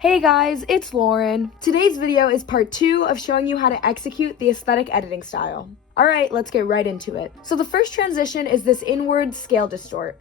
Hey guys, it's Lauren. Today's video is part 2 of showing you how to execute the aesthetic editing style. Alright, let's get right into it. So the first transition is this inward scale distort.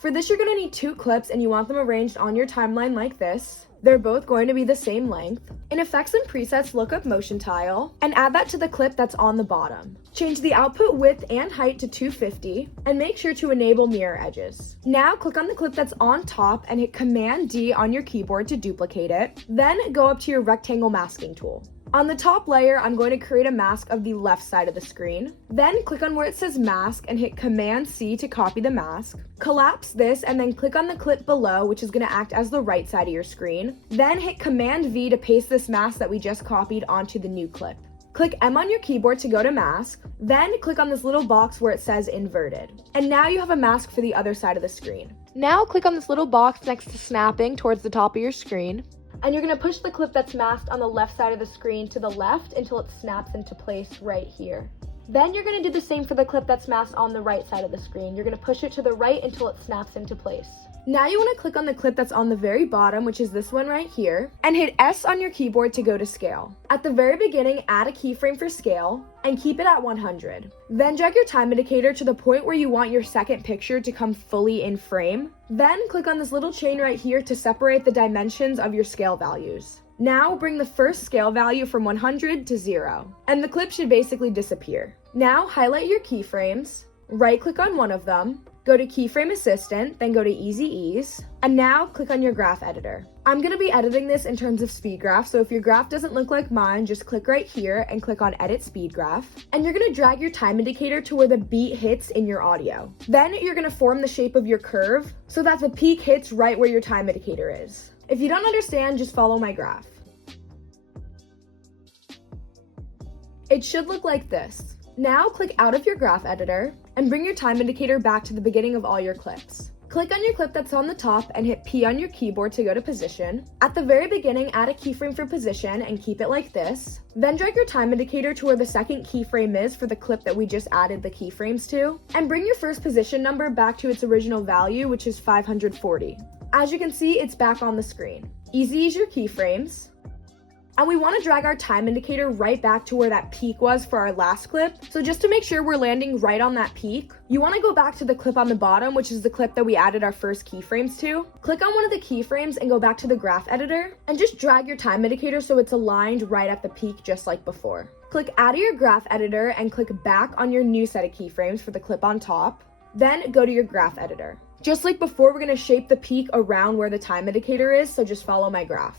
For this, you're going to need 2 clips and you want them arranged on your timeline like this. They're both going to be the same length. In Effects and Presets, look up Motion Tile and add that to the clip that's on the bottom. Change the output width and height to 250 and make sure to enable mirror edges. Now click on the clip that's on top and hit Command D on your keyboard to duplicate it. Then go up to your rectangle masking tool. On the top layer, I'm going to create a mask of the left side of the screen. Then click on where it says mask and hit Command C to copy the mask. Collapse this and then click on the clip below, which is going to act as the right side of your screen. Then hit Command V to paste this mask that we just copied onto the new clip. Click M on your keyboard to go to mask, then click on this little box where it says inverted. And now you have a mask for the other side of the screen. Now click on this little box next to snapping towards the top of your screen. And you're going to push the clip that's masked on the left side of the screen to the left until it snaps into place right here. Then you're going to do the same for the clip that's masked on the right side of the screen. You're going to push it to the right until it snaps into place. Now you want to click on the clip that's on the very bottom, which is this one right here, and hit S on your keyboard to go to scale. At the very beginning, add a keyframe for scale and keep it at 100. Then drag your time indicator to the point where you want your second picture to come fully in frame. Then click on this little chain right here to separate the dimensions of your scale values. Now bring the first scale value from 100 to 0, and the clip should basically disappear. Now highlight your keyframes, right-click on one of them, go to Keyframe Assistant, then go to Easy Ease, and now click on your graph editor. I'm going to be editing this in terms of speed graph, so if your graph doesn't look like mine, just click right here and click on Edit Speed Graph. And you're going to drag your time indicator to where the beat hits in your audio. Then you're going to form the shape of your curve so that the peak hits right where your time indicator is. If you don't understand, just follow my graph. It should look like this. Now click out of your graph editor and bring your time indicator back to the beginning of all your clips. Click on your clip that's on the top and hit P on your keyboard to go to position. At the very beginning, add a keyframe for position and keep it like this. Then drag your time indicator to where the second keyframe is for the clip that we just added the keyframes to, and bring your first position number back to its original value, which is 540. As you can see, it's back on the screen. Easy ease your keyframes. And we want to drag our time indicator right back to where that peak was for our last clip. So just to make sure we're landing right on that peak, you want to go back to the clip on the bottom, which is the clip that we added our first keyframes to. Click on one of the keyframes and go back to the graph editor and just drag your time indicator so it's aligned right at the peak just like before. Click out of your graph editor and click back on your new set of keyframes for the clip on top. Then go to your graph editor. Just like before, we're going to shape the peak around where the time indicator is, so just follow my graph.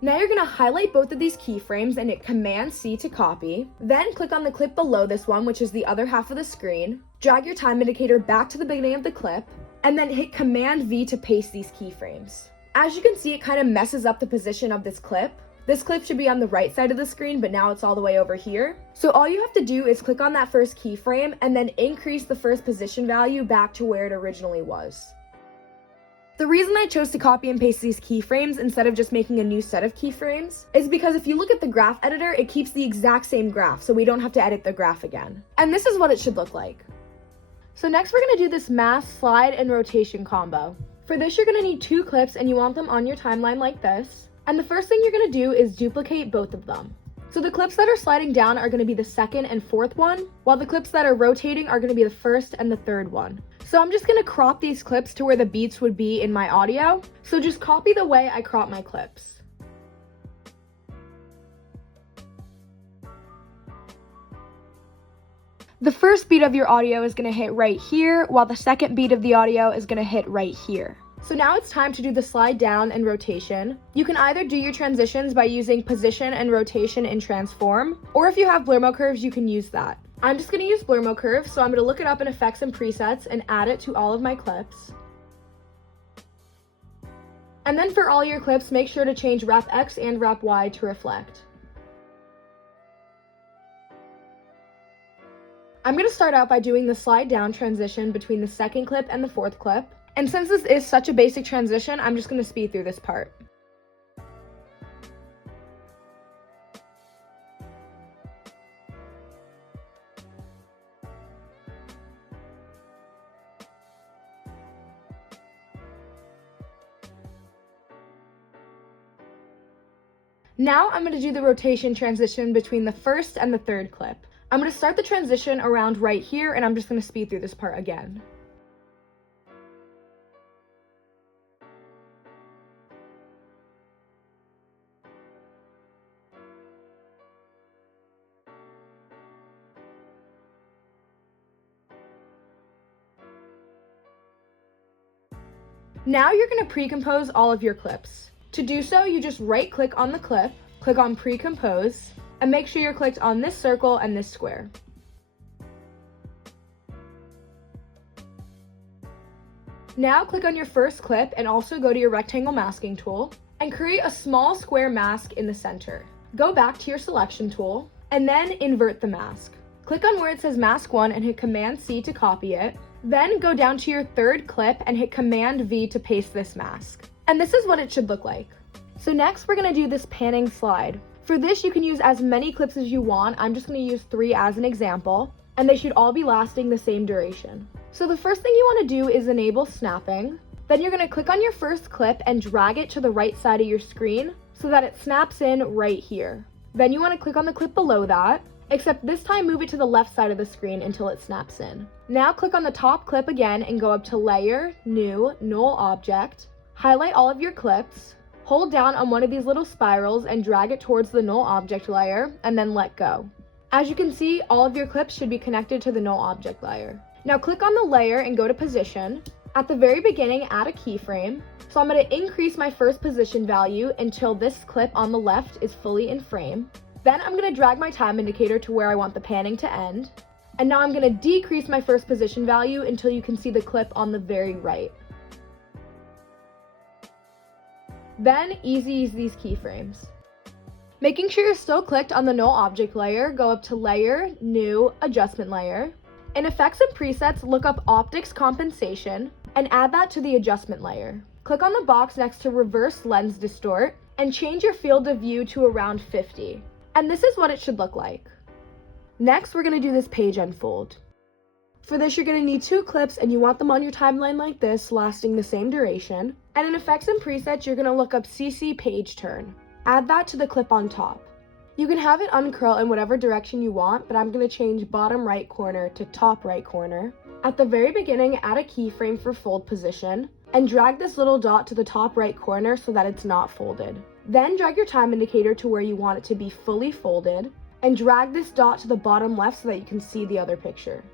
Now you're going to highlight both of these keyframes and hit Command C to copy. Then click on the clip below this one, which is the other half of the screen. Drag your time indicator back to the beginning of the clip, and then hit Command V to paste these keyframes. As you can see, it kind of messes up the position of this clip. This clip should be on the right side of the screen, but now it's all the way over here. So all you have to do is click on that first keyframe and then increase the first position value back to where it originally was. The reason I chose to copy and paste these keyframes instead of just making a new set of keyframes is because if you look at the graph editor, it keeps the exact same graph, so we don't have to edit the graph again. And this is what it should look like. So next we're going to do this mask, slide, and rotation combo. For this, you're going to need 2 clips and you want them on your timeline like this. And the first thing you're going to do is duplicate both of them. So the clips that are sliding down are going to be the second and fourth one, while the clips that are rotating are going to be the first and the third one. So I'm just going to crop these clips to where the beats would be in my audio. So just copy the way I crop my clips. The first beat of your audio is going to hit right here, while the second beat of the audio is going to hit right here. So now it's time to do the slide down and rotation. You can either do your transitions by using position and rotation in transform, or if you have blur mode curves, you can use that. I'm just going to use blur mode curve, so I'm going to look it up in Effects and Presets and add it to all of my clips. And then for all your clips, make sure to change Wrap X and Wrap Y to reflect. I'm going to start out by doing the slide down transition between the second clip and the fourth clip. And since this is such a basic transition, I'm just going to speed through this part. Now I'm going to do the rotation transition between the first and the third clip. I'm going to start the transition around right here, and I'm just going to speed through this part again. Now you're going to pre-compose all of your clips. To do so, you just right-click on the clip, click on pre-compose, and make sure you're clicked on this circle and this square. Now click on your first clip and also go to your rectangle masking tool and create a small square mask in the center. Go back to your selection tool and then invert the mask. Click on where it says mask 1 and hit Command C to copy it. Then go down to your third clip and hit Command V to paste this mask. And this is what it should look like. So next we're going to do this panning slide. For this you can use as many clips as you want. I'm just going to use 3 as an example, and they should all be lasting the same duration. So the first thing you want to do is enable snapping. Then you're going to click on your first clip and drag it to the right side of your screen so that it snaps in right here. Then you want to click on the clip below that, except this time move it to the left side of the screen until it snaps in. Now click on the top clip again and go up to Layer, New, Null Object, highlight all of your clips, hold down on one of these little spirals and drag it towards the null object layer, and then let go. As you can see, all of your clips should be connected to the null object layer. Now click on the layer and go to Position. At the very beginning, add a keyframe. So I'm going to increase my first position value until this clip on the left is fully in frame. Then I'm going to drag my time indicator to where I want the panning to end. And now I'm going to decrease my first position value until you can see the clip on the very right. Then ease these keyframes. Making sure you're still clicked on the null object layer, go up to Layer, New, Adjustment Layer. In Effects and Presets, look up Optics Compensation and add that to the adjustment layer. Click on the box next to Reverse Lens Distort and change your field of view to around 50. And this is what it should look like. Next, we're going to do this page unfold. For this, you're going to need 2 clips and you want them on your timeline like this, lasting the same duration. And in Effects and Presets, you're going to look up CC Page Turn. Add that to the clip on top. You can have it uncurl in whatever direction you want, but I'm going to change bottom right corner to top right corner. At the very beginning, add a keyframe for fold position, and drag this little dot to the top right corner so that it's not folded. Then drag your time indicator to where you want it to be fully folded, and drag this dot to the bottom left so that you can see the other picture.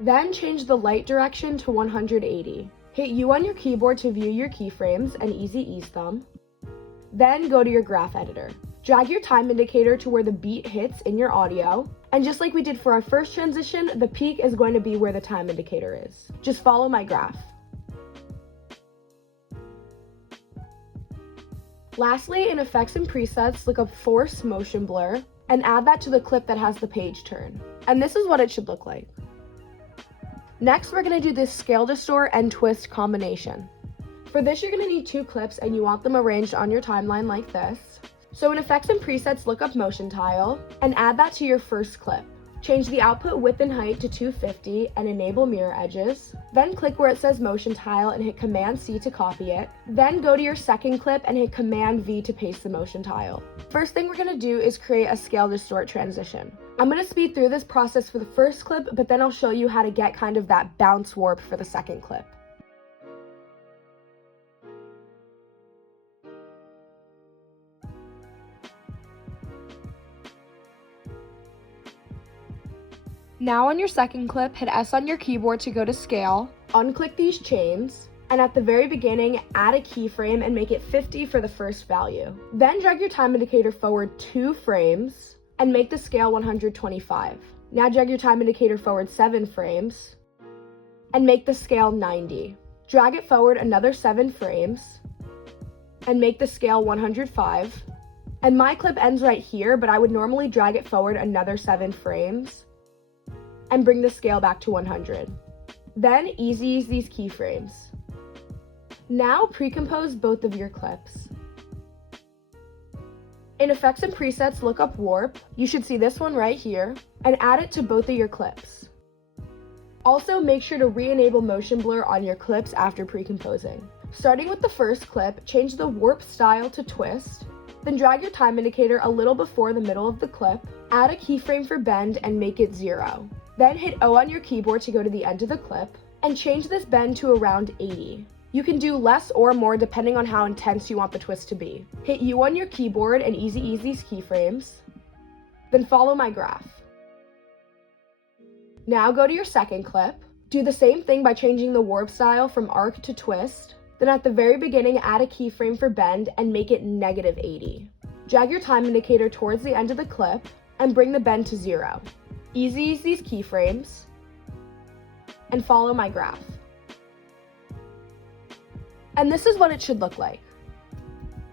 Then change the light direction to 180. Hit U on your keyboard to view your keyframes and easy ease them. Then go to your graph editor. Drag your time indicator to where the beat hits in your audio, and just like we did for our first transition, the peak is going to be where the time indicator is. Just follow my graph. Lastly, in Effects and Presets, look up Force Motion Blur and add that to the clip that has the page turn. And this is what it should look like. Next, we're going to do this Scale Distort and Twist combination. For this, you're going to need 2 clips and you want them arranged on your timeline like this. So in Effects and Presets, look up Motion Tile and add that to your first clip. Change the output width and height to 250 and enable mirror edges. Then click where it says Motion Tile and hit Command C to copy it. Then go to your second clip and hit Command V to paste the motion tile. First thing we're going to do is create a Scale Distort transition. I'm going to speed through this process for the first clip, but then I'll show you how to get kind of that bounce warp for the second clip. Now on your second clip, hit S on your keyboard to go to scale, unclick these chains, and at the very beginning, add a keyframe and make it 50 for the first value. Then drag your time indicator forward 2 frames and make the scale 125. Now drag your time indicator forward 7 frames and make the scale 90. Drag it forward another 7 frames and make the scale 105. And my clip ends right here, but I would normally drag it forward another 7 frames and bring the scale back to 100. Then ease these keyframes. Now pre-compose both of your clips. In Effects and Presets, look up Warp. You should see this one right here, and add it to both of your clips. Also, make sure to re-enable Motion Blur on your clips after pre-composing. Starting with the first clip, change the Warp style to Twist, Then drag your time indicator a little before the middle of the clip, add a keyframe for bend and make it 0. Then hit O on your keyboard to go to the end of the clip, and change this bend to around 80. You can do less or more depending on how intense you want the twist to be. Hit U on your keyboard and easy ease these keyframes, then follow my graph. Now go to your second clip. Do the same thing by changing the warp style from arc to twist. Then at the very beginning, add a keyframe for bend and make it -80. Drag your time indicator towards the end of the clip and bring the bend to 0. Easy ease these keyframes and follow my graph. And this is what it should look like.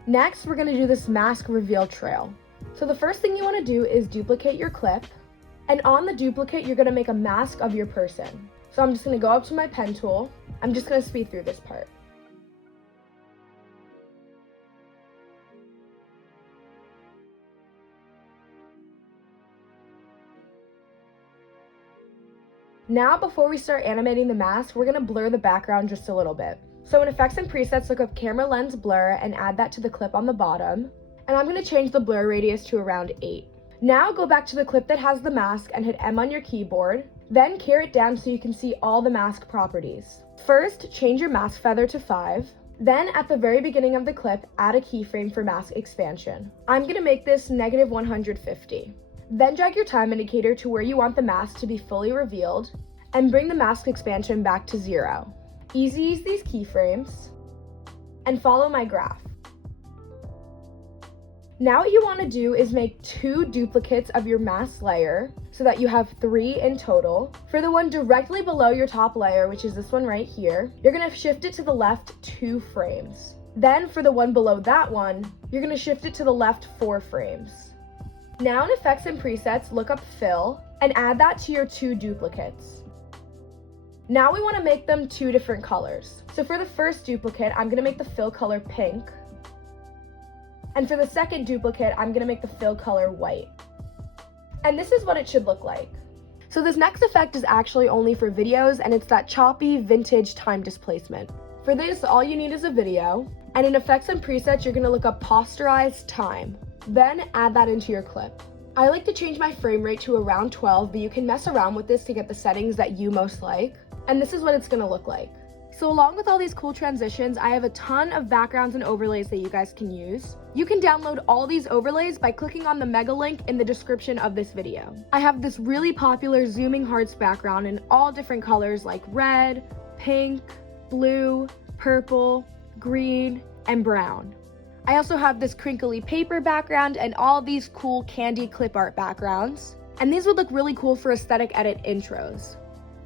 Next, we're gonna do this mask reveal trail. So the first thing you wanna do is duplicate your clip, and on the duplicate, you're gonna make a mask of your person. So I'm just gonna go up to my pen tool. I'm just gonna speed through this part. Now, before we start animating the mask, we're gonna blur the background just a little bit. So in Effects and Presets, look up Camera Lens Blur and add that to the clip on the bottom. And I'm gonna change the blur radius to around 8. Now go back to the clip that has the mask and hit M on your keyboard. Then carry it down so you can see all the mask properties. First, change your mask feather to 5. Then at the very beginning of the clip, add a keyframe for mask expansion. I'm gonna make this -150. Then drag your time indicator to where you want the mask to be fully revealed and bring the mask expansion back to 0. Easy ease these keyframes and follow my graph. Now what you want to do is make 2 duplicates of your mask layer so that you have 3 in total. For the one directly below your top layer, which is this one right here, you're going to shift it to the left 2 frames. Then for the one below that one, you're going to shift it to the left 4 frames. Now in Effects and Presets, look up Fill and add that to your 2 duplicates. Now we want to make them 2 different colors. So for the first duplicate, I'm going to make the fill color pink. And for the second duplicate, I'm going to make the fill color white. And this is what it should look like. So this next effect is actually only for videos, and it's that choppy vintage time displacement. For this, all you need is a video. And in Effects and Presets, you're going to look up Posterize time. Then add that into your clip. I like to change my frame rate to around 12, but you can mess around with this to get the settings that you most like. And this is what it's gonna look like. So along with all these cool transitions, I have a ton of backgrounds and overlays that you guys can use. You can download all these overlays by clicking on the mega link in the description of this video. I have this really popular zooming hearts background in all different colors like red, pink, blue, purple, green, and brown. I also have this crinkly paper background and all these cool candy clip art backgrounds. And these would look really cool for aesthetic edit intros.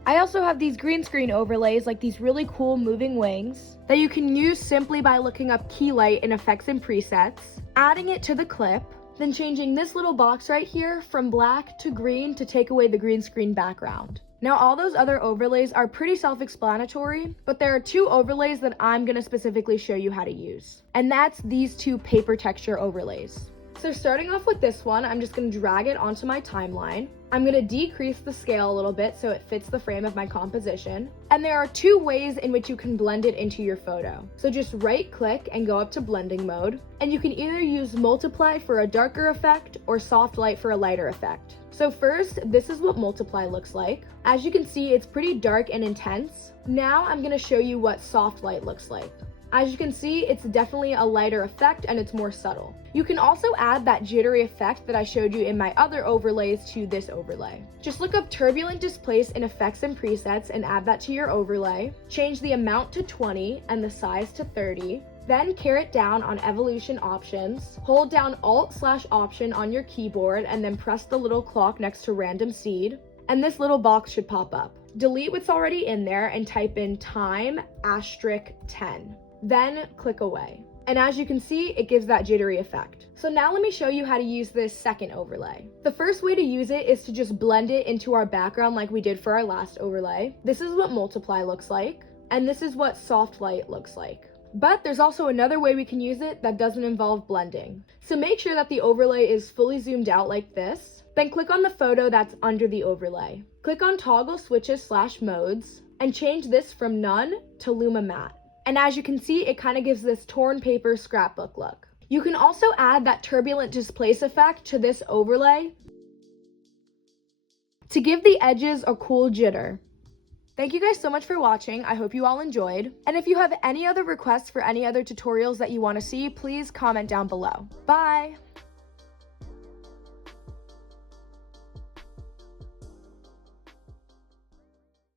I also have these green screen overlays, like these really cool moving wings, that you can use simply by looking up key light in Effects and Presets, adding it to the clip, then changing this little box right here from black to green to take away the green screen background. Now all those other overlays are pretty self-explanatory, but there are 2 overlays that I'm going to specifically show you how to use. And that's these 2 paper texture overlays. So starting off with this one, I'm just going to drag it onto my timeline. I'm going to decrease the scale a little bit so it fits the frame of my composition. And there are 2 ways in which you can blend it into your photo. So just right click and go up to blending mode. And you can either use multiply for a darker effect or soft light for a lighter effect. So first, this is what multiply looks like. As you can see, it's pretty dark and intense. Now I'm going to show you what soft light looks like. As you can see, it's definitely a lighter effect and it's more subtle. You can also add that jittery effect that I showed you in my other overlays to this overlay. Just look up Turbulent Displace in Effects and Presets and add that to your overlay. Change the amount to 20 and the size to 30. Then carry it down on Evolution Options. Hold down Alt/Option on your keyboard and then press the little clock next to Random Seed. And this little box should pop up. Delete what's already in there and type in time *10. Then click away. And as you can see, it gives that jittery effect. So now let me show you how to use this second overlay. The first way to use it is to just blend it into our background like we did for our last overlay. This is what multiply looks like, and this is what soft light looks like. But there's also another way we can use it that doesn't involve blending. So make sure that the overlay is fully zoomed out like this. Then click on the photo that's under the overlay. Click on Toggle Switches/Modes and change this from None to Luma Matte. And as you can see, it kind of gives this torn paper scrapbook look. You can also add that turbulent displace effect to this overlay to give the edges a cool jitter. Thank you guys so much for watching. I hope you all enjoyed. And if you have any other requests for any other tutorials that you want to see, please comment down below. Bye!